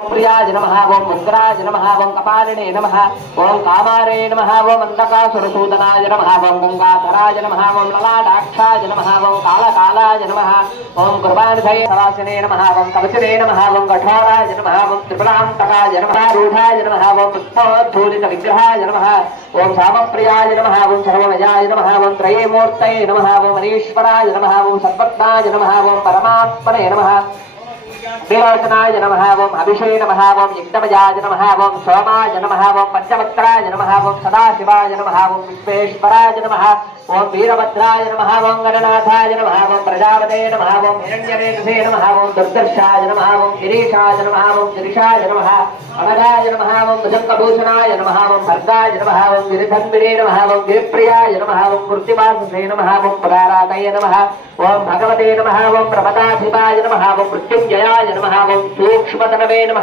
प्रियाय नमः ओम मुद्राय नमः ओम कपालिने नमः ओम कामारे नमः ओम अंधकासुरसूदनाय नमः ओम गंगाधराय नमः ओम ललाटाक्षाय नमः ओम कालकालाय नमः ओम कृपानिधये सवासिने नमः ओम कवचिने नमः ओम कठोराय नमः ओम त्रिपुरान्तकाय नमः रूढाय नमः ओम पुष्पोद्धूलित विग्रहाय नमः ओम सामप्रियाय नमः ओम सर्वमयाय नमः ओम त्रयीमूर्तये नमः ओम अनीश्वराय नमः ओम सर्वज्ञाय नमः ओम परमात्मने नमः विरोचनाय नमः ओम अभिषे नमः ओम यज्ञमयाय नमः ओम सोमाय नमः ओम पंचवक्त्राय नमः ओम सदाशिवाय नमः ओम विश्वेश्वराय नमः ओम वीरभद्राय नमः ओम गणनाथाय नमः ओम प्रजापते नमः ओम हिरण्यरेतसे नमः ओम दुर्दर्शाय नमः ओम गिरीशाय नमः ओम गिरिशाय नमः अमराय नमः ओम भुजंगभूषणाय नमः ओम भर्गाय नमः ओम गिरिधन्विने नमः ओम गिरिप्रियाय नमः ओम कृत्तिवाससे नमः ओम पुरारातये नमः ओम भगवते नमः ओम प्रमदाधिपाय नमः ओम मृत्युंजयाय नमः ओम सूक्ष्मतनवे नमः।